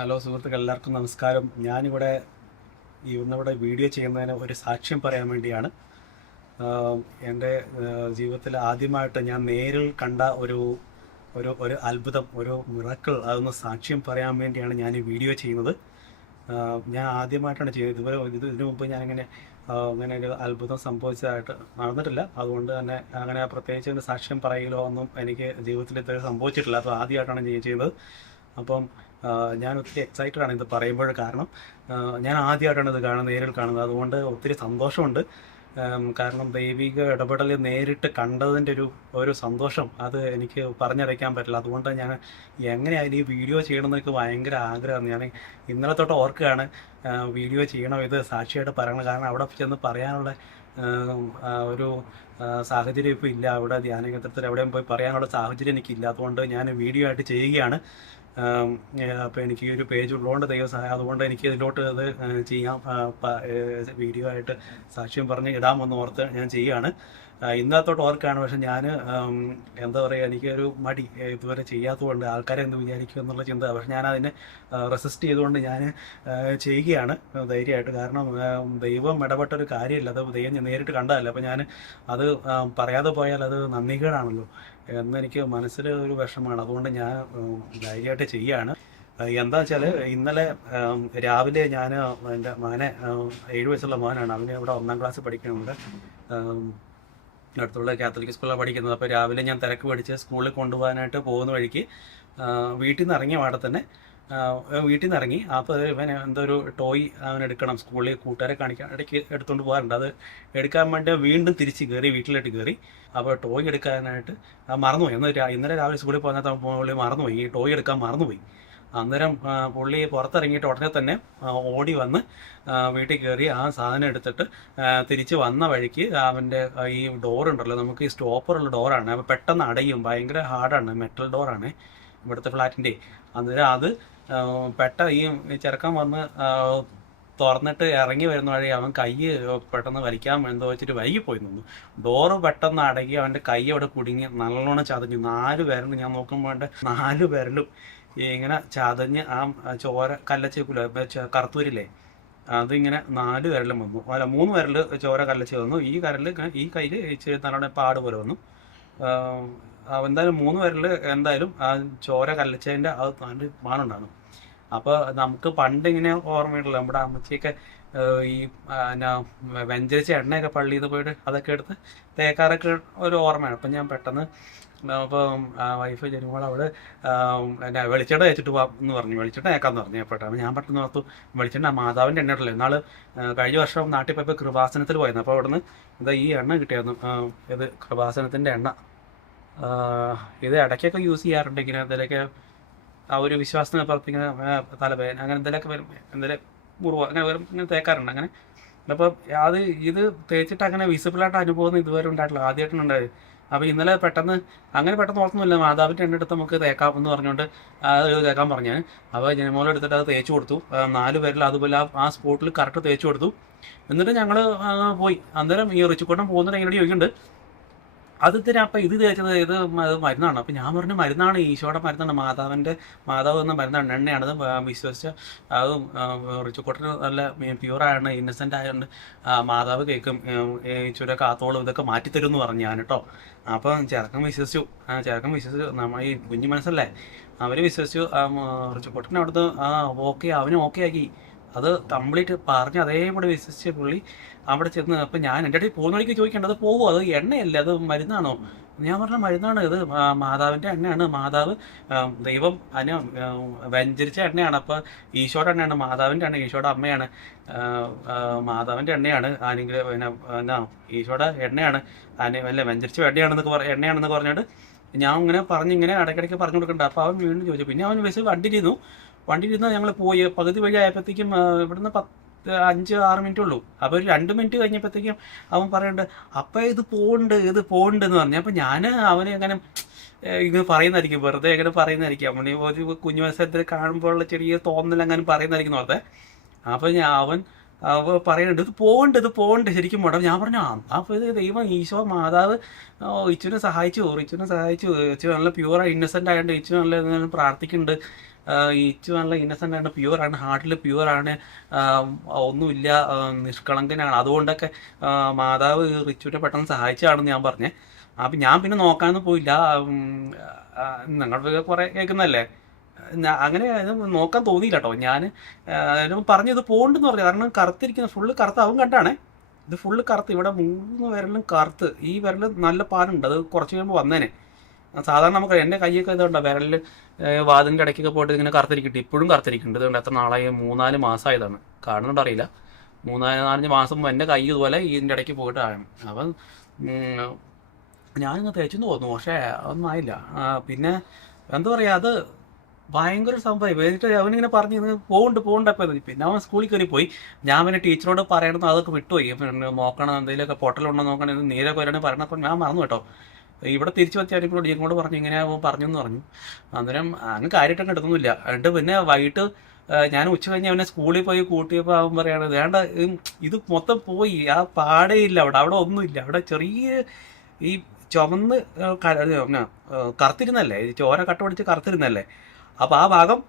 Hello സുഹൃത്തുക്കൾ എല്ലാവർക്കും നമസ്കാരം. ഞാനിവിടെ ഈ ഇന്നിവിടെ വീഡിയോ ചെയ്യുന്നതിന് ഒരു സാക്ഷ്യം പറയാൻ വേണ്ടിയാണ്. എന്റെ ജീവിതത്തിൽ ആദ്യമായിട്ട് ഞാൻ നേരിൽ കണ്ട ഒരു ഒരു ഒരു അത്ഭുതം ഒരു മിറക്കിൾ അതൊന്ന് സാക്ഷ്യം പറയാൻ വേണ്ടിയാണ് ഞാൻ ഈ വീഡിയോ ചെയ്യുന്നത്. ഞാൻ ആദ്യമായിട്ടാണ് ചെയ്യുന്നത്. ഇതുവരെ ഇത് ഇതിനു മുമ്പ് ഞാനിങ്ങനെ അങ്ങനെ ഒരു അത്ഭുതം സംഭവിച്ചതായിട്ട് നടന്നിട്ടില്ല. അതുകൊണ്ട് തന്നെ അങ്ങനെ പ്രത്യേകിച്ച് ഒരു സാക്ഷ്യം പറയുകയോ ഒന്നും എനിക്ക് ജീവിതത്തിൽ ഇതുവരെ സംഭവിച്ചിട്ടില്ല. അപ്പോൾ ആദ്യമായിട്ടാണ് ഞാൻ ചെയ്യുന്നത്. അപ്പം ഞാൻ ഒത്തിരി എക്സൈറ്റഡ് ആണ് ഇത് പറയുമ്പോൾ കാരണം ഞാൻ ആദ്യമായിട്ടാണ് ഇത് കാണുന്നത് നേരിൽ കാണുന്നത്. അതുകൊണ്ട് ഒത്തിരി സന്തോഷമുണ്ട്. കാരണം ദൈവിക ഇടപെടൽ നേരിട്ട് കണ്ടതിന്റെ ഒരു ഒരു സന്തോഷം. അത് എനിക്ക് പറഞ്ഞറിയിക്കാൻ പറ്റില്ല. അതുകൊണ്ട് ഞാൻ എങ്ങനെയായാലും ഈ വീഡിയോ ചെയ്യണമെന്നൊക്കെ ഭയങ്കര ആഗ്രഹമാണ്. ഞാൻ ഇന്നലെ തൊട്ട് ഓർക്കുകയാണ് വീഡിയോ ചെയ്യണം ഇത് സാക്ഷിയായിട്ട് പറയണം? കാരണം അവിടെ ചെന്ന് പറയാനുള്ള ഒരു സാഹചര്യം ഇപ്പോൾ ഇല്ല. അവിടെ ധ്യാന കേന്ദ്രത്തിൽ എവിടെയും പോയി പറയാനുള്ള സാഹചര്യം എനിക്ക് ഇല്ലാത്തതുകൊണ്ട് ഞാൻ വീഡിയോ ആയിട്ട് ചെയ്യുകയാണ്. അപ്പോൾ എനിക്ക് ഈ ഒരു പേജ് ഉള്ളതുകൊണ്ട് ദൈവം സഹായം. അതുകൊണ്ട് എനിക്ക് ഇതിലോട്ട് അത് ചെയ്യാം. വീഡിയോ ആയിട്ട് സാക്ഷ്യം പറഞ്ഞ് ഇടാമെന്ന് ഓർത്ത് ഞാൻ ചെയ്യുകയാണ്. ഇന്നത്തോട്ട് ഓർക്കാണ്. പക്ഷെ ഞാൻ എന്താ പറയുക എനിക്കൊരു മടി. ഇതുവരെ ചെയ്യാത്തതുകൊണ്ട് ആൾക്കാരെ എന്ത് വിചാരിക്കും എന്നുള്ള ചിന്ത. പക്ഷെ ഞാൻ അതിനെ റെസിസ്റ്റ് ചെയ്തുകൊണ്ട് ഞാൻ ചെയ്യുകയാണ് ധൈര്യമായിട്ട്. കാരണം ദൈവം ഇടപെട്ട ഒരു കാര്യമില്ല. അത് ദൈവം ഞാൻ നേരിട്ട് കണ്ടതല്ല. അപ്പോൾ ഞാൻ അത് പറയാതെ പോയാൽ അത് നന്ദികേടാണല്ലോ. എന്നെനിക്ക് മനസ്സിൽ ഒരു വിഷമമാണ്. അതുകൊണ്ട് ഞാൻ ധൈര്യമായിട്ട് ചെയ്യുകയാണ്. എന്താ വെച്ചാൽ ഇന്നലെ രാവിലെ ഞാൻ എന്റെ മകനെ ഏഴ് വയസ്സുള്ള മോനാണ്. അവന് ഇവിടെ ഒന്നാം ക്ലാസ് പഠിക്കുന്നുണ്ട്. അടുത്തുള്ള കാത്തലിക് സ്കൂളിലാണ് പഠിക്കുന്നത്. അപ്പോൾ രാവിലെ ഞാൻ തിരക്ക് പഠിച്ച് സ്കൂളിൽ കൊണ്ടുപോകാനായിട്ട് പോകുന്ന വഴിക്ക് വീട്ടിൽ നിന്ന് ഇറങ്ങിയ പാടെ തന്നെ വീട്ടിൽ നിന്ന് ഇറങ്ങി. അപ്പോൾ ഇവൻ എന്തോ ഒരു ടോയ് അവൻ എടുക്കണം സ്കൂളിൽ കൂട്ടുകാരെ കാണിക്കാൻ ഇടയ്ക്ക് എടുത്തുകൊണ്ട് പോകാറുണ്ട്. അത് എടുക്കാൻ വേണ്ടി വീണ്ടും തിരിച്ച് കയറി വീട്ടിലോട്ട് കയറി. അപ്പോൾ ടോയ് എടുക്കാനായിട്ട് മറന്നുപോയി. എന്നാൽ ഇന്നലെ രാവിലെ സ്കൂളിൽ പോകുന്ന പുള്ളി മറന്നുപോയി. ഈ ടോയ് എടുക്കാൻ മറന്നുപോയി. അന്നേരം പുള്ളി പുറത്തിറങ്ങിയിട്ട് ഉടനെ തന്നെ ഓടി വന്ന് വീട്ടിൽ കയറി ആ സാധനം എടുത്തിട്ട് തിരിച്ച് വന്ന വഴിക്ക് അവന്റെ ഈ ഡോർ ഉണ്ടല്ലോ നമുക്ക് ഈ സ്റ്റോപ്പറുള്ള ഡോറാണ് അപ്പോൾ പെട്ടെന്ന് അടയും. ഭയങ്കര ഹാർഡാണ് മെറ്റൽ ഡോറാണ് ഇവിടുത്തെ ഫ്ലാറ്റിന്റെ അന്നേരം അത് പെട്ട ഈ ചെറുക്കൻ വന്ന് തുറന്നിട്ട് ഇറങ്ങി വരുന്ന വഴി അവൻ കൈ പെട്ടെന്ന് വലിക്കാൻ എന്തോ വെച്ചിട്ട് വൈകി പോയി നിന്നു. ഡോറ് പെട്ടെന്ന് അടങ്ങി അവന്റെ കൈ അവിടെ കുടുങ്ങി നല്ലോണം ചതഞ്ഞു. നാല് പേരലും ഞാൻ നോക്കുമ്പോൾ നാല് പേരലും ഇങ്ങനെ ചതഞ്ഞ് ആ ചോര കല്ലച്ചേക്കൂല കറുത്തൂരില്ലേ അതിങ്ങനെ നാല് വിരലും വന്നു അല്ല മൂന്ന് വിരൽ ചോര കല്ലച്ച് വന്നു. ഈ കരൽ ഈ കയ്യിൽ ഇച്ചിരി നല്ലോണം പാട് പോലെ വന്നു. എന്തായാലും മൂന്ന് വിരൽ എന്തായാലും ആ ചോര കല്ലച്ചതിന്റെ അത് നല്ല മാണുണ്ടായിരുന്നു അപ്പോൾ നമുക്ക് പണ്ട് ഇങ്ങനെ ഓർമ്മയുണ്ടല്ലോ നമ്മുടെ അമ്മച്ചിയൊക്കെ ഈ എന്നാ വെഞ്ചരിച്ച എണ്ണയൊക്കെ പള്ളിയിൽ നിന്ന് പോയിട്ട് അതൊക്കെ എടുത്ത് തേക്കാറൊക്കെ ഒരു ഓർമ്മയാണ്. അപ്പം ഞാൻ പെട്ടെന്ന് അപ്പം വൈഫ് ജനുമോൾ അവിടെ എന്നാ വെളിച്ചെണ്ണ വെച്ചിട്ട് പോവാം എന്ന് പറഞ്ഞു. വെളിച്ചെണ്ണ ഏക്കാന്ന് പറഞ്ഞു പെട്ടെന്ന് ഞാൻ പെട്ടെന്ന് ഓർത്തു വെളിച്ചെണ്ണ മാതാവിന്റെ എണ്ണ ഉണ്ടല്ലോ എന്നാൽ കഴിഞ്ഞ വർഷം നാട്ടിൽ പോയപ്പോൾ കൃപാസനത്തിൽ പോയിരുന്നു. അപ്പോൾ അവിടുന്ന് എന്താ ഈ എണ്ണ കിട്ടിയായിരുന്നു. ഇത് കൃപാസനത്തിന്റെ എണ്ണ. ഇത് ഇടയ്ക്കൊക്കെ യൂസ് ചെയ്യാറുണ്ട് ഇങ്ങനെ ആ ഒരു വിശ്വാസത്തിന് പ്രവർത്തിക്കുന്ന തലവേദന അങ്ങനെ എന്തെങ്കിലുമൊക്കെ വരും. എന്തെങ്കിലും മുറിവ് അങ്ങനെ വരും ഇങ്ങനെ തേക്കാറുണ്ട് അങ്ങനെ. അപ്പോൾ അത് ഇത് തേച്ചിട്ട് അങ്ങനെ വിസിബിളായിട്ട് അനുഭവം ഇതുവരെ ഉണ്ടായിട്ടില്ല. ആദ്യമായിട്ടാണ് ഉണ്ടായത്. അപ്പോൾ ഇന്നലെ പെട്ടെന്ന് അങ്ങനെ പെട്ടെന്ന് ഓർക്കുന്നില്ല. മാതാവിന്റെ എണ്ണ എടുത്ത് നമുക്ക് തേക്കാം എന്ന് പറഞ്ഞുകൊണ്ട് അത് തേക്കാൻ പറഞ്ഞു. അപ്പോൾ ജനമോളം എടുത്തിട്ട് അത് തേച്ചു കൊടുത്തു. നാലു പേരിൽ അതുപോലെ ആ- സ്പോട്ടിൽ കറക്റ്റ് തേച്ച് കൊടുത്തു. എന്നിട്ട് ഞങ്ങൾ പോയി. അന്നേരം ഈ റിച്ചുക്കൂട്ടം പോകുന്ന എങ്ങനെയാണ് ചോദിക്കുന്നുണ്ട്. അത് തരാം അപ്പം ഇത് തേച്ചത് ഇത് മരുന്നാണ്. അപ്പം ഞാൻ പറഞ്ഞു മരുന്നാണ് ഈശോയുടെ മരുന്നാണ്. മാതാവിന്റെ മാതാവ് എന്ന മരുന്നാണ്. എണ്ണയാണത് വിശ്വസിച്ച് അതും റിച്ചുക്കോട്ടന് നല്ല പ്യൂറാണ് ഇന്നസെന്റ് ആയതുകൊണ്ട് മാതാവ് കേൾക്കും ഈശോയുടെ കാത്തോളും ഇതൊക്കെ മാറ്റിത്തരും എന്ന് പറഞ്ഞു ഞാൻ കേട്ടോ അപ്പം ചെറുക്കൻ വിശ്വസിച്ചു. ആ ചെറുക്കൻ വിശ്വസിച്ചു. നമ്മൾ ഈ കുഞ്ഞു മനസ്സല്ലേ? അവർ വിശ്വസിച്ചു. റിച്ചുക്കോട്ടൻ അവിടുത്തെ ഓക്കെ അവന് ഓക്കെ ആക്കി. അത് കംപ്ലീറ്റ് പറഞ്ഞ് അതേപോലെ വിശ്വസിച്ച പുള്ളി അവിടെ ചെന്ന് അപ്പം ഞാൻ എന്റെ അടുത്ത് പോകുന്ന വഴിക്ക് ചോദിക്കേണ്ടത് പോകും അത് എണ്ണയല്ലേ? അത് മരുന്നാണോ? ഞാൻ പറഞ്ഞ മരുന്നാണ് ഇത്. മാതാവിന്റെ എണ്ണയാണ്. മാതാവ് ദൈവം അതിനെ വെഞ്ചരിച്ച എണ്ണയാണ്. അപ്പോൾ ഈശോയുടെ എണ്ണയാണ് മാതാവിന്റെ എണ്ണ ഈശോയുടെ അമ്മയാണ്. മാതാവിന്റെ എണ്ണയാണ്. ആണെങ്കിൽ പിന്നെ എന്നാ ഈശോയുടെ എണ്ണയാണ്. അതിനെ വല്ല വ്യഞ്ചരിച്ച എണ്ണയാണെന്നൊക്കെ പറ എണ്ണയാണെന്ന് പറഞ്ഞിട്ട് ഞാൻ ഇങ്ങനെ പറഞ്ഞ് ഇങ്ങനെ ഇടയ്ക്കിടയ്ക്ക് പറഞ്ഞു കൊടുക്കണ്ട. അപ്പോൾ അവൻ വീണ്ടും ചോദിച്ചു. പിന്നെ അവൻ വെച്ച് വണ്ടിയിലിരുന്നു. വണ്ടിയിലിരുന്ന് ഞങ്ങൾ പോയി. പകുതി വഴി ആയപ്പോഴത്തേക്കും ഇവിടുന്ന് പത്ത് അഞ്ച് ആറ് മിനിറ്റ് ഉള്ളൂ. അപ്പോൾ ഒരു രണ്ട് മിനിറ്റ് കഴിഞ്ഞപ്പോഴത്തേക്കും അവൻ പറയുന്നുണ്ട് അപ്പം ഇത് പോണ്ട് ഇത് പോണ്ട് എന്ന് പറഞ്ഞു. അപ്പം ഞാൻ അവനെ അങ്ങനെ ഇങ്ങനെ പറയുന്നതായിരിക്കും. വെറുതെ എങ്ങനെ പറയുന്നതായിരിക്കും. അവന് ഒരു കുഞ്ഞു മത്സരത്തിൽ കാണുമ്പോഴുള്ള ചെറിയ തോന്നൽ അങ്ങനെ പറയുന്നതായിരിക്കും വെറുതെ അപ്പം ഞാൻ അവൻ അവ പറയുന്നുണ്ട് ഇത് പോകണ്ട് ഇത് പോകണ്ട് ശരിക്കും പോകണം ഞാൻ പറഞ്ഞു അപ്പോൾ ഇത് ദൈവം ഈശോ മാതാവ് ഇച്ചുവിനെ സഹായിച്ചു ഇച്ചുവിനെ സഹായിച്ചു. ഇച്ചു നല്ല പ്യൂർ ഇന്നസെന്റ് ആയതുകൊണ്ട് ഇച്ചു നല്ല പ്രാർത്ഥിക്കുന്നുണ്ട്. ഈച്ചു നല്ല ഇന്നസെന്റ് ആണ് പ്യുവർ ആണ് ഹാർട്ടിൽ പ്യുവർ ആണ് ഒന്നുമില്ല നിഷ്കളങ്കനാണ്. അതുകൊണ്ടൊക്കെ മാതാവ് റിച്ചുവിനെ പെട്ടെന്ന് സഹായിച്ചതാണെന്ന് ഞാൻ പറഞ്ഞേ. അപ്പം ഞാൻ പിന്നെ നോക്കാനൊന്നും പോയില്ല. നിങ്ങൾ കുറേ കേൾക്കുന്നതല്ലേ? അങ്ങനെ നോക്കാൻ തോന്നിയില്ല കേട്ടോ ഞാൻ പറഞ്ഞു ഇത് പോകണ്ടെന്ന് പറഞ്ഞു. കാരണം കറുത്തിരിക്കുന്ന ഫുള്ള് കറുത്ത് അവൻ കണ്ടാണേ. ഇത് ഫുള്ള് കറുത്ത്. ഇവിടെ മൂന്ന് വിരലും കറുത്ത്. ഈ വിരൽ നല്ല പാലുണ്ട്. അത് കുറച്ച് കഴിയുമ്പോൾ വന്നേനെ. സാധാരണ നമുക്ക് എന്റെ കൈയൊക്കെ ഇതുണ്ടോ? വിരലിൽ വാതിലിന്റെ ഇടയ്ക്കൊക്കെ പോയിട്ട് ഇങ്ങനെ കറുത്തിരിക്കട്ടെ. ഇപ്പോഴും കറുത്തിരിക്കുന്നുണ്ട്. ഇതുകൊണ്ട് എത്ര നാളായി? മൂന്നാൽ മാസമായതാണ് കാണുന്നുണ്ടോ അറിയില്ല. മൂന്നാൽ നാലഞ്ച് മാസം മുമ്പ് എന്റെ കൈ ഇതുപോലെ ഇതിന്റെ ഇടയ്ക്ക് പോയിട്ട് ആണ് അപ്പം ഞാനിങ്ങനെ ഞാനിങ്ങ് തേച്ചെന്ന് തോന്നുന്നു. പക്ഷേ ആയില്ല. പിന്നെ എന്താ പറയുക അത് ഭയങ്കര സംഭവം എന്നിട്ട് അവനിങ്ങനെ പറഞ്ഞു പോകണ്ട് പോകണ്ട ഇപ്പം പിന്നെ അവൻ സ്കൂളിൽ കയറി പോയി. ഞാൻ പിന്നെ ടീച്ചറോട് പറയണം അതൊക്കെ വിട്ടുപോയി. നോക്കണം എന്തെങ്കിലുമൊക്കെ പൊട്ടലുണ്ടോ നോക്കണം നീരൊക്കെ പറയണം പറയണപ്പോൾ ഞാൻ മറന്നു കേട്ടോ. ഇവിടെ തിരിച്ചു വത്തി കൂടി ഇങ്ങോട്ട് പറഞ്ഞു ഇങ്ങനെ പറഞ്ഞു എന്ന് പറഞ്ഞു. അന്നേരം അങ്ങ് കാര്യമായിട്ടൊക്കെ എടുത്തൊന്നുമില്ല. എന്നിട്ട് പിന്നെ വൈകിട്ട് ഞാൻ ഉച്ച കഴിഞ്ഞ് അവനെ സ്കൂളിൽ പോയി കൂട്ടിയപ്പോൾ അവൻ പറയാണ് വേണ്ട ഇത് മൊത്തം പോയി ആ പാടേ ഇല്ല അവിടെ അവിടെ ഒന്നുമില്ല അവിടെ ചെറിയ ഈ ചുമന്ന് കറുത്തിരുന്നല്ലേ? ചോര കട്ട പിടിച്ച് കറുത്തിരുന്നല്ലേ? അപ്പോൾ ആ ഭാഗം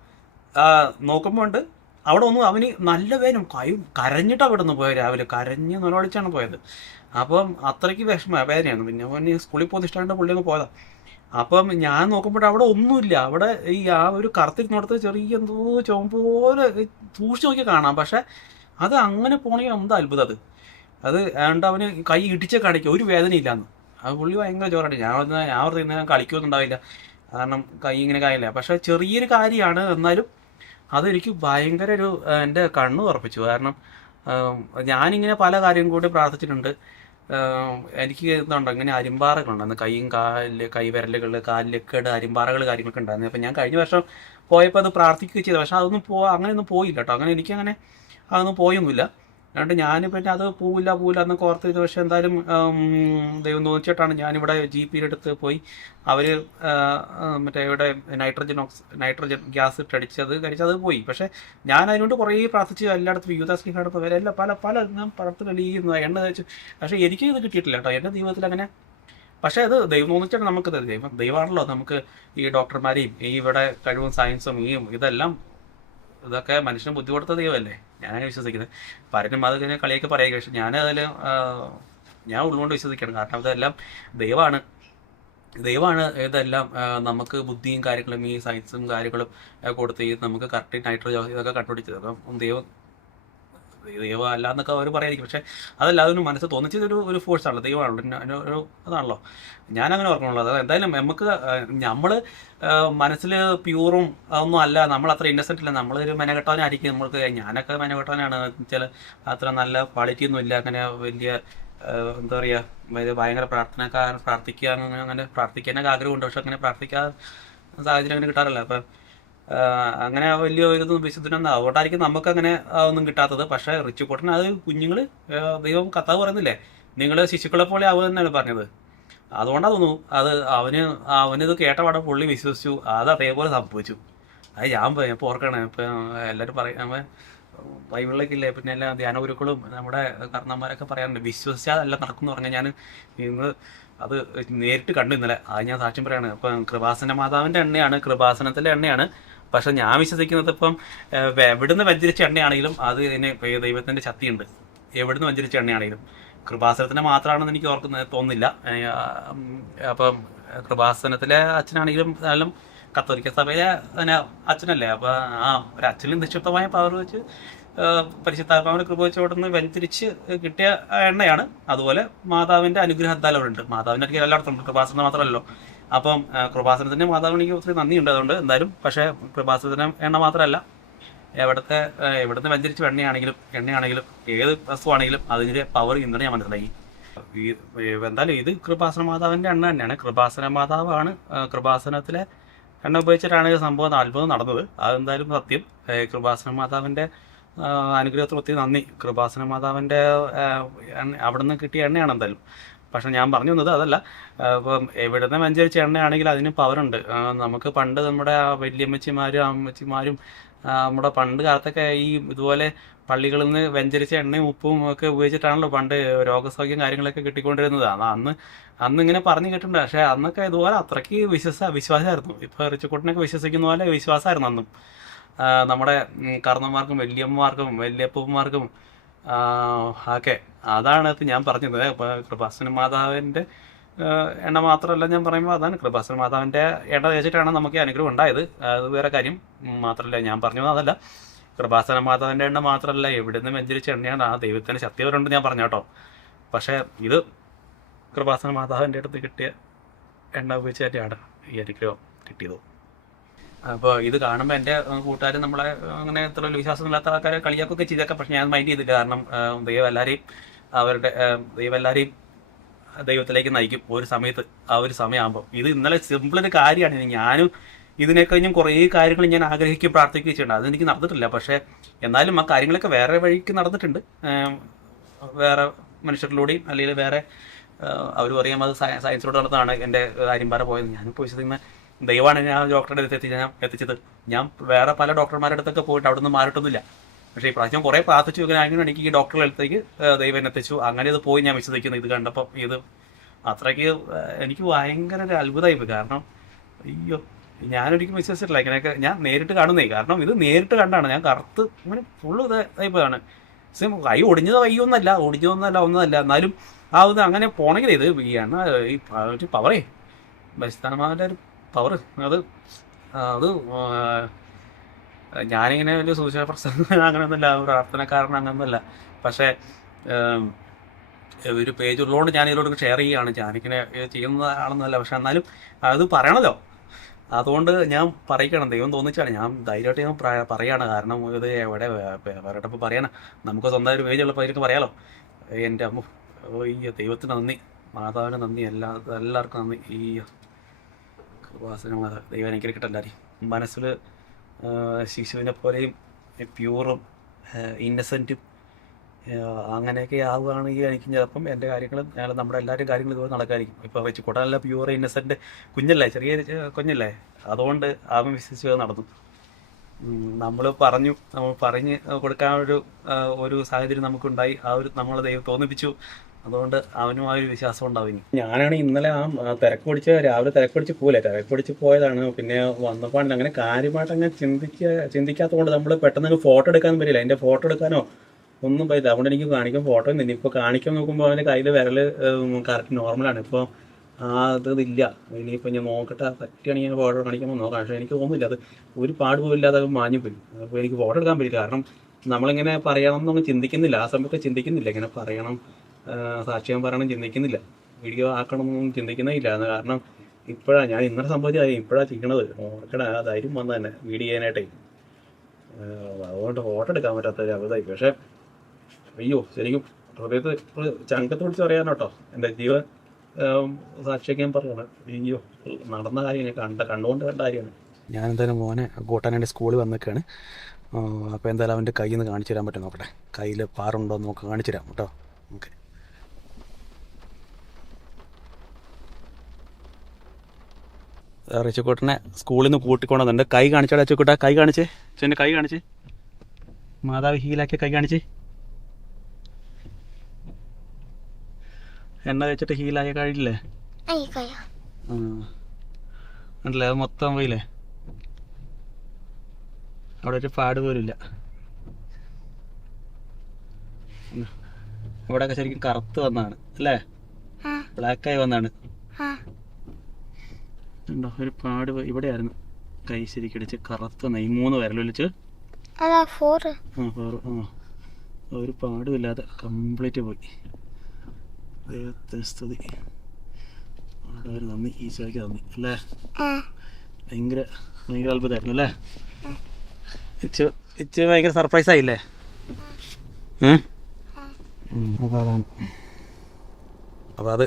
നോക്കുമ്പോൾ ഉണ്ട്. അവിടെ ഒന്നും അവന് നല്ല വേനും കൈ കരഞ്ഞിട്ടാണ് അവിടെ നിന്ന് പോയത് രാവിലെ. കരഞ്ഞ് നിലവിളിച്ചാണ് പോയത്. അപ്പം അത്രയ്ക്ക് വിഷമ. വേദനയാണ് പിന്നെ അവൻ സ്കൂളിൽ പോകുന്ന ഇഷ്ടമായിട്ട് പുള്ളി അങ്ങ് പോയതാ. അപ്പം ഞാൻ നോക്കുമ്പോൾ അവിടെ ഒന്നുമില്ല. അവിടെ ഈ ആ ഒരു കറുത്തിരുന്നിടത്ത് ചെറിയ എന്തോ ചുമപ്പ് പോലെ സൂക്ഷിച്ച് നോക്കി കാണാം. പക്ഷെ അത് അങ്ങനെ പോണെങ്കിൽ എന്താ അത്ഭുതം അത്. അത് ഏണ്ട അവന് കൈ ഇടിച്ച് കാണിക്കുക ഒരു വേദന ഇല്ലാന്ന്. അത് പുള്ളി ഭയങ്കര ചോറാണ്. ഞാൻ ഞാൻ ഓർത്ത് ഞാൻ കളിക്കൊന്നും ഉണ്ടാവില്ല. കാരണം കൈ ഇങ്ങനെ കാര്യമില്ല പക്ഷെ ചെറിയൊരു കാര്യമാണ്. എന്നാലും അതെനിക്ക് ഭയങ്കര ഒരു എന്റെ കണ്ണ് ഉറപ്പിച്ചു. കാരണം ഞാനിങ്ങനെ പല കാര്യം കൂടി പ്രാർത്ഥിച്ചിട്ടുണ്ട്. എനിക്ക് എന്തുണ്ടോ ഇങ്ങനെ അരിമ്പാറകളുണ്ടായിരുന്നു കൈയും കാൽ കൈവിരലുകൾ കാലിലൊക്കെയുടെ അരിമ്പാറകൾ കാര്യങ്ങളൊക്കെ ഉണ്ടായിരുന്നു. അപ്പം ഞാൻ കഴിഞ്ഞ വർഷം പോയപ്പോൾ അത് പ്രാർത്ഥിക്കുകയും ചെയ്തു. പക്ഷേ അതൊന്നും പോ അങ്ങനെയൊന്നും പോയില്ല കേട്ടോ. അങ്ങനെ എനിക്കങ്ങനെ അതൊന്നും പോയൊന്നുമില്ല. അതുകൊണ്ട് ഞാൻ പിന്നെ അത് പോവില്ല പോവില്ല എന്നൊക്കെ ഓർത്ത് ചെയ്തു പക്ഷെ എന്തായാലും ദൈവം തോന്നിച്ചിട്ടാണ് ഞാനിവിടെ ജി പിയുടെ അടുത്ത് പോയി. അവർ മറ്റേ ഇവിടെ നൈട്രജൻ ഓക്സ് നൈട്രജൻ ഗ്യാസ് ഇട്ടടിച്ചത് കഴിച്ചത് പോയി. പക്ഷെ ഞാൻ അതിനോട് കുറേ പ്രാർത്ഥിച്ച് എല്ലായിടത്തും യൂതാസ്ലിഹാടത്ത് വരെ എല്ലാ പല പല പ്രാർത്ഥന ഈ എണ്ണ കഴിച്ചു പക്ഷെ എനിക്ക് ഇത് കിട്ടിയിട്ടില്ല കേട്ടോ. എന്റെ ദൈവത്തിൽ അങ്ങനെ പക്ഷേ അത് ദൈവം തോന്നിച്ചാണ് നമുക്ക് ദൈവം ദൈവമാണല്ലോ നമുക്ക് ഈ ഡോക്ടർമാരെയും ഈ ഇവിടെ കഴിവും സയൻസും ഈ ഇതെല്ലാം ഇതൊക്കെ മനുഷ്യന് ബുദ്ധി കൊടുത്ത ദൈവമല്ലേ? ഞാനങ്ങനെ വിശ്വസിക്കുന്നത്. പലരും അത് ഇങ്ങനെ കളിയൊക്കെ പറയുക പക്ഷെ ഞാൻ അതിൽ ഞാൻ ഉള്ളുകൊണ്ട് വിശ്വസിക്കണം കാരണം അതെല്ലാം ദൈവമാണ്. ദൈവമാണ് ഇതെല്ലാം നമുക്ക് ബുദ്ധിയും കാര്യങ്ങളും ഈ സയൻസും കാര്യങ്ങളും കൊടുത്ത് നമുക്ക് കറക്റ്റ് നൈട്രോജോ ഇതൊക്കെ കണ്ടുപിടിച്ചത്. അപ്പം ദൈവം ദൈവം അല്ല എന്നൊക്കെ അവർ പറയായിരിക്കും. പക്ഷെ അതല്ല അതൊരു മനസ്സ് തോന്നിച്ചതൊരു ഒരു ഒരു ഫോഴ്സ് ആണല്ലോ. ദൈവമാണല്ലോ ഒരു അതാണല്ലോ ഞാൻ അങ്ങനെ ഓർക്കണുള്ളത് എന്തായാലും നമുക്ക് നമ്മൾ മനസ്സിൽ പ്യൂറും ഒന്നും അല്ല. നമ്മൾ അത്ര ഇന്നസെന്റ് അല്ല നമ്മളൊരു മെനകെട്ടവനായിരിക്കും. നമ്മൾക്ക് ഞാനൊക്കെ മെനകെട്ടവനാണ്. ചില അത്ര നല്ല ക്വാളിറ്റി ഒന്നും ഇല്ല. അങ്ങനെ വലിയ എന്താ പറയുക ഭയങ്കര പ്രാർത്ഥനക്കാരൻ പ്രാർത്ഥിക്കുക അങ്ങനെ പ്രാർത്ഥിക്കാനൊക്കെ ആഗ്രഹമുണ്ട്. പക്ഷെ അങ്ങനെ പ്രാർത്ഥിക്കാൻ സാഹചര്യം അങ്ങനെ കിട്ടാറില്ല. അപ്പം അങ്ങനെ വലിയ ഒരു വിശുദ്ധനൊന്നും അതുകൊണ്ടായിരിക്കും നമുക്ക് അങ്ങനെ ഒന്നും കിട്ടാത്തത്. പക്ഷേ കോട്ടൻ അത് കുഞ്ഞുങ്ങൾ ദൈവം കത്താവ് പറയുന്നില്ലേ നിങ്ങൾ ശിശുക്കളെ പോലെ ആവുക തന്നെയാണ് പറഞ്ഞത്. അതുകൊണ്ടാണ് തോന്നുന്നു അത് അവന് അവനിത് കേട്ട പാടെ പുള്ളി വിശ്വസിച്ചു അത് അതേപോലെ സംഭവിച്ചു. അത് ഞാൻ ഇപ്പോൾ ഇപ്പൊ ഓർക്കണേ ഇപ്പം എല്ലാവരും പറയാം ബൈബിളിലേക്ക് ഇല്ലേ പിന്നെ എല്ലാ ധ്യാനഗുരുക്കളും നമ്മുടെ കർണന്മാരൊക്കെ പറയാറുണ്ട് വിശ്വസിച്ചാൽ എല്ലാം നടക്കും എന്ന് പറഞ്ഞാൽ ഞാൻ നിങ്ങൾ അത് നേരിട്ട് കണ്ടു ഇന്നലെ. അത് ഞാൻ സാക്ഷ്യം പറയാണ്. അപ്പം കൃപാസന മാതാവിന്റെ എണ്ണയാണ് കൃപാസനത്തിലെ എണ്ണയാണ്. പക്ഷെ ഞാൻ വിശ്വസിക്കുന്നത് ഇപ്പം എവിടുന്ന് വഞ്ചരിച്ച എണ്ണയാണെങ്കിലും അത് ദൈവത്തിന്റെ ദൈവത്തിന്റെ ശക്തിയുണ്ട് എവിടുന്ന് വഞ്ചരിച്ച എണ്ണയാണെങ്കിലും. കൃപാസനത്തിന് മാത്രമാണെന്ന് എനിക്ക് ഓർക്കുന്ന തോന്നുന്നില്ല. അപ്പം കൃപാസനത്തിലെ അച്ഛനാണെങ്കിലും എന്നാലും കത്തോലിക്ക സഭയിലെ പിന്നെ അച്ഛനല്ലേ? അപ്പോൾ ആ ഒരു അച്ഛനിൽ നിക്ഷിപ്തമായ പവർ വെച്ച് പരിശുദ്ധാത്മാവിനെ കൃപ വെച്ച് അവിടെ നിന്ന് വ്യതിരിച്ച് കിട്ടിയ എണ്ണയാണ്. അതുപോലെ മാതാവിന്റെ അനുഗ്രഹത്താൽ അവിടെ ഉണ്ട്. മാതാവിന്റെ എല്ലായിടത്തും കൃപാസനം മാത്രമല്ലല്ലോ. അപ്പം കൃപാസനത്തിന്റെ മാതാവിന് എനിക്ക് ഒത്തിരി നന്ദിയുണ്ട് അതുകൊണ്ട് എന്തായാലും പക്ഷേ കൃപാസനത്തിന് എണ്ണ മാത്രമല്ല എവിടുത്തെ എവിടുന്ന് വ്യഞ്ചരിച്ച എണ്ണയാണെങ്കിലും എണ്ണയാണെങ്കിലും ഏത് വസ്തുവാണെങ്കിലും അതിന്റെ പവർ ഇന്നലെ ഞാൻ മനസ്സിലാക്കി. എന്തായാലും ഇത് കൃപാസന മാതാവിന്റെ എണ്ണ തന്നെയാണ്. കൃപാസന മാതാവാണ് കൃപാസനത്തിലെ എണ്ണ ഉപയോഗിച്ചിട്ടാണ് ഈ സംഭവം അത്ഭുതം നടന്നത്. അതെന്തായാലും സത്യം. കൃപാസന മാതാവിന്റെ അനുഗ്രഹത്തിൽ ഒത്തിരി നന്ദി. കൃപാസന മാതാവിന്റെ അവിടുന്ന് കിട്ടിയ എണ്ണയാണ് എന്തായാലും. പക്ഷെ ഞാൻ പറഞ്ഞു വന്നത് അതല്ല. ഇപ്പം എവിടുന്ന വെഞ്ചരിച്ച എണ്ണയാണെങ്കിൽ അതിന് പവറുണ്ട് നമുക്ക് പണ്ട് നമ്മുടെ വല്യമ്മച്ചിമാരും അമ്മച്ചിമാരും നമ്മുടെ പണ്ട് കാലത്തൊക്കെ ഈ ഇതുപോലെ പള്ളികളിൽ നിന്ന് വെഞ്ചരിച്ച എണ്ണയും ഉപ്പും ഒക്കെ ഉപയോഗിച്ചിട്ടാണല്ലോ പണ്ട് രോഗസൗഖ്യം കാര്യങ്ങളൊക്കെ കിട്ടിക്കൊണ്ടിരുന്നത്. അന്ന് അന്ന് ഇങ്ങനെ പറഞ്ഞു കേട്ടിട്ടുണ്ട്. പക്ഷേ അന്നൊക്കെ ഇതുപോലെ അത്രയ്ക്ക് വിശ്വസ വിശ്വാസമായിരുന്നു. ഇപ്പോൾ റിച്ചുക്കുട്ടനൊക്കെ വിശ്വസിക്കുന്ന പോലെ വിശ്വാസമായിരുന്നു അന്നും. നമ്മുടെ കർണന്മാർക്കും വല്യമ്മമാർക്കും വല്യപ്പന്മാർക്കും ആ, ഒക്കെ അതാണ് ഇപ്പം ഞാൻ പറഞ്ഞത്. ഇപ്പോൾ കൃപാസന മാതാവിന്റെ എണ്ണ മാത്രമല്ല ഞാൻ പറയുമ്പോൾ അതാണ് കൃപാസന മാതാവിന്റെ എണ്ണ തേച്ചിട്ടാണ് നമുക്ക് അനുഗ്രഹം ഉണ്ടായത്. അത് വേറെ കാര്യം മാത്രമല്ല ഞാൻ പറഞ്ഞു അതല്ല. കൃപാസന മാതാവിന്റെ എണ്ണ മാത്രമല്ല എവിടെ നിന്ന് വെഞ്ചരിച്ച എണ്ണയാണ് ആ ദൈവത്തിന് ശക്തിവരുണ്ട് ഞാൻ പറഞ്ഞു കേട്ടോ. പക്ഷേ ഇത് കൃപാസന മാതാവിന്റെ അടുത്ത് കിട്ടിയ എണ്ണ ഉപയോഗിച്ച് തന്നെയാണ് ഈ അനുഗ്രഹം കിട്ടിയത്. അപ്പോൾ ഇത് കാണുമ്പോൾ എന്റെ കൂട്ടുകാർ നമ്മളെ അങ്ങനെ ഇത്ര വിശ്വാസമില്ലാത്ത ആൾക്കാരെ കളിയാക്കൊക്കെ ചെയ്തേക്കാം പക്ഷെ ഞാൻ മൈൻഡ് ചെയ്തില്ല. കാരണം ദൈവം എല്ലാവരെയും അവരുടെ ദൈവം എല്ലാവരെയും ദൈവത്തിലേക്ക് നയിക്കും ഒരു സമയത്ത് ആ ഒരു സമയമാകുമ്പോൾ ഇത് ഇന്നലെ സിമ്പിൾ ഒരു കാര്യമാണ് ഞാനും ഇതിനെ കഴിഞ്ഞും കുറേ കാര്യങ്ങൾ ഞാൻ ആഗ്രഹിക്കുകയും പ്രാർത്ഥിക്കുകയും ചെയ്യണം അതെനിക്ക് നടന്നിട്ടില്ല. പക്ഷേ എന്നാലും ആ കാര്യങ്ങളൊക്കെ വേറെ വഴിക്ക് നടന്നിട്ടുണ്ട്. വേറെ മനുഷ്യരിലൂടെയും അല്ലെങ്കിൽ വേറെ അവർ പറയാം അത് സയൻസിലൂടെ നടന്നതാണ് എന്റെ കാര്യം പറ പോയത്. ഞാനിപ്പോൾ വിശ്വസിക്കുന്ന ദൈവമാണ് ഞാൻ ഡോക്ടറുടെ അടുത്ത് എത്തിച്ച എത്തിച്ചത്. ഞാൻ വേറെ പല ഡോക്ടർമാരുടെ അടുത്തൊക്കെ പോയിട്ട് അവിടെ നിന്ന് മാറിയിട്ടൊന്നുമില്ല. പക്ഷേ ഈ പ്രാവശ്യം കുറേ പ്രാർത്ഥിച്ചു അങ്ങനെ എനിക്ക് ഈ ഡോക്ടറുടെ അടുത്തേക്ക് ദൈവം എന്നെ എത്തിച്ചു. അങ്ങനെ ഇത് പോയി ഞാൻ വിശ്വസിക്കുന്നു ഇത് കണ്ടപ്പോൾ ഇത് അത്രയ്ക്ക് എനിക്ക് ഭയങ്കര ഒരു അത്ഭുതമായി പോയി. കാരണം അയ്യോ ഞാനൊരിക്കലും വിശ്വസിച്ചിട്ടില്ല. ഇങ്ങനെയൊക്കെ ഞാൻ നേരിട്ട് കാണുന്നേ. കാരണം ഇത് നേരിട്ട് കണ്ടാണ്. ഞാൻ കറുത്ത് ഇങ്ങനെ ഫുള്ള് ഇതായിപ്പോഴാണ് സെയിം കൈ ഒടിഞ്ഞത് കയ്യൊന്നല്ല ഒടിഞ്ഞതൊന്നല്ല ഒന്നല്ല. എന്നാലും ആ ഒന്ന് അങ്ങനെ പോണെങ്കിൽ ഇത് ഈ എണ്ണ ഈ പവറേ ബസ്താനമാരുടെ ഒരു പവർ. അത് അത് ഞാനിങ്ങനെ വലിയ സൂചന പ്രസംഗം അങ്ങനെയൊന്നുമില്ല പ്രാർത്ഥനക്കാരൻ അങ്ങനെയൊന്നുമല്ല പക്ഷേ ഒരു പേജ് ഉള്ളതുകൊണ്ട് ഞാൻ ഇതിലോട്ട് ഷെയർ ചെയ്യുകയാണ്. ഞാനിങ്ങനെ ചെയ്യുന്ന ആളൊന്നുമല്ല പക്ഷെ എന്നാലും അത് പറയണല്ലോ. അതുകൊണ്ട് ഞാൻ പറയിക്കണം. ദൈവം തോന്നിച്ചാണ്. ഞാൻ ധൈര്യമായിട്ട് ഞാൻ പറയാണ്. കാരണം ഇത് എവിടെ വേറെ പറയാനാ നമുക്ക് സ്വന്തം ഒരു പേജ് ഉള്ളപ്പോൾ അതിലേക്ക് പറയാലോ. എന്റെ അമ്മ ഓ ഈ ദൈവത്തിന് നന്ദി. മാതാവിന് നന്ദി. എല്ലാ എല്ലാവർക്കും നന്ദി. ഈ മാതാ ദൈവം അനുഗ്രഹിക്കട്ടെ എല്ലാവരെയും മനസ്സിൽ ശിശുവിനെ പോലെയും പ്യൂറും ഇന്നസെന്റും അങ്ങനെയൊക്കെ ആവുകയാണെങ്കിൽ എനിക്ക് ചിലപ്പം എന്റെ കാര്യങ്ങളും ഞങ്ങൾ നമ്മുടെ എല്ലാവരും കാര്യങ്ങളും ഇതുപോലെ നടക്കായിരിക്കും ഇപ്പോൾ വെച്ച് കൂട്ടാനല്ല പ്യൂർ ഇന്നസെന്റ് കുഞ്ഞല്ലേ? ചെറിയ കുഞ്ഞല്ലേ? അതുകൊണ്ട് അവൻ വിശ്വസിച്ച് നടന്നു. നമ്മൾ പറഞ്ഞു നമ്മൾ പറഞ്ഞ് കൊടുക്കാൻ ഒരു ഒരു സാഹചര്യം നമുക്കുണ്ടായി. ആ ഒരു നമ്മളെ ദൈവം തോന്നിപ്പിച്ചു. അതുകൊണ്ട് അവനും ആ ഒരു വിശ്വാസം ഉണ്ടാവും ഞാനാണ് ഇന്നലെ ആ ആ തിരക്ക് പിടിച്ച് രാവിലെ തിരക്ക് പിടിച്ച് പോയില്ല തിരക്ക് പിടിച്ച് പോയതാണ്. പിന്നെ വന്നപ്പോൾ അങ്ങനെ കാര്യമായിട്ട് അങ്ങനെ ചിന്തിക്ക ചിന്തിക്കാത്തതുകൊണ്ട് നമ്മൾ പെട്ടെന്ന് ഫോട്ടോ എടുക്കാൻ പറ്റില്ല. അതിന്റെ ഫോട്ടോ എടുക്കാനോ ഒന്നും പറ്റില്ല. അതുകൊണ്ട് എനിക്ക് കാണിക്കാൻ ഫോട്ടോ ഒന്നും ഇനിയിപ്പോൾ കാണിക്കാൻ നോക്കുമ്പോൾ അവന്റെ കയ്യിൽ വിരൽ കറക്റ്റ് നോർമലാണ് ഇപ്പോൾ ആ ഇത് ഇതില്ല. ഇനിയിപ്പോൾ ഞാൻ നോക്കട്ടെ. പറ്റുകയാണെങ്കിൽ ഞാൻ ഫോട്ടോ കാണിക്കുമ്പോൾ നോക്കാം. പക്ഷേ എനിക്ക് തോന്നുന്നില്ല. അത് ഒരു പാട് പോലും ഇല്ലാതെ അത് മാഞ്ഞു പോയി. അപ്പോൾ എനിക്ക് ഫോട്ടോ എടുക്കാൻ പറ്റില്ല. കാരണം നമ്മളിങ്ങനെ പറയണം എന്നൊന്നും ചിന്തിക്കുന്നില്ല. ആ സമയത്ത് ചിന്തിക്കുന്നില്ല. ഇങ്ങനെ പറയണം. സാക്ഷ്യം പറയണം ചിന്തിക്കുന്നില്ല. വീഡിയോ ആക്കണമെന്നൊന്നും ചിന്തിക്കുന്നേയില്ല. കാരണം ഇപ്പോഴാണ് ഞാൻ ഇന്നലെ സംഭവിച്ചായി ഇപ്പോഴാണ് ചെയ്യണത് ഓർക്കണ ആ ധൈര്യം വന്നു തന്നെ വീഡിയോ ചെയ്യാനായിട്ടേ. അതുകൊണ്ട് ഫോട്ടോ എടുക്കാൻ പറ്റാത്ത ഒരു അവതായി പക്ഷേ അയ്യോ ശരിക്കും ഹൃദയത്ത് ചങ്കത്ത് പിടിച്ച് പറയാനോട്ടോ എന്റെ ജീവൻ സാക്ഷിയൊക്കെ പറയണം. അയ്യോ നടന്ന കാര്യം കണ്ട കണ്ടുകൊണ്ട് കണ്ട കാര്യമാണ്. ഞാൻ എന്തായാലും മോനെ കൂട്ടാനായിട്ട് സ്കൂളിൽ വന്നൊക്കെയാണ് അപ്പോൾ എന്തായാലും അവന്റെ കയ്യിൽ നിന്ന് കാണിച്ചു തരാൻ പറ്റും. നോക്കട്ടെ. കയ്യിൽ പാറുണ്ടോ എന്ന് നോക്കി കാണിച്ചു തരാം കേട്ടോ. ഓക്കെ. റിച്ചുക്കോട്ടനെ സ്കൂളിൽ നിന്ന് കൂട്ടിക്കൊണ്ടുണ്ട് കൈ കാണിച്ചോടെ അച്ചുക്കൂട്ട കൈ കാണിച്ച്. ചെന്നെ കൈ കാണിച്ച്. മാതാവ് ഹീലാക്കിയ കൈ കാണിച്ച്. എണ്ണ വെച്ചിട്ട് ഹീലായ കഴിയില്ലേ. ഉണ്ടല്ലേ അത് മൊത്തം പോയില്ലേ? അവിടെ ഒരു പാട് പോലും ഇല്ല. ഉം. ഇവിടെയൊക്കെ ശരിക്കും കറുത്ത് വന്നാണ് അല്ലേ? ബ്ലാക്കായി വന്നാണ്. ആ. ഉണ്ടോ ഒരു പാട് ഇവിടെ ഇവിടെയായിരുന്നു. കൈ ശരിക്കടിച്ച് കറുത്ത നെയ് മൂന്ന് വരലൊലിച്ച് ആ പാറു ആ. ഒരു പാടും ഇല്ലാതെ കംപ്ലീറ്റ് പോയി. ദൈവത്തിന് സ്തുതി. ആടവര് നന്ദി. ഈശോയ്ക്ക് നന്ദി. അല്ലേ? ഭയങ്കര ഭയങ്കര അത്ഭുതമായിരുന്നു അല്ലേ? ഇച്ച് ഇച്ച് ഭയങ്കര സർപ്രൈസ് ആയില്ലേ? അതാണ്. അപ്പോൾ അത്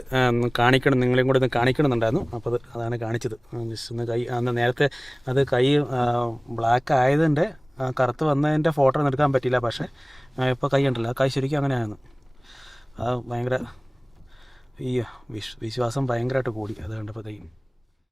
കാണിക്കണം നിങ്ങളെയും കൂടെ ഒന്ന് കാണിക്കണമെന്നുണ്ടായിരുന്നു. അപ്പോൾ അത് അതാണ് കാണിച്ചത്. ജസ്റ്റ് ഒന്ന് കൈ അന്ന് നേരത്തെ അത് കൈ ബ്ലാക്ക് ആയതിന്റെ കറുത്ത് വന്നതിന്റെ ഫോട്ടോ ഒന്നും എടുക്കാൻ പറ്റിയില്ല. പക്ഷേ ഇപ്പോൾ കൈ ഉണ്ടല്ലോ. കൈ ശരിക്കും അങ്ങനെയായിരുന്നു. അത് ഭയങ്കര ഈ വിശ് വിശ്വാസം ഭയങ്കരമായിട്ട് കൂടി. അത് കണ്ടപ്പോഴത്തേക്കും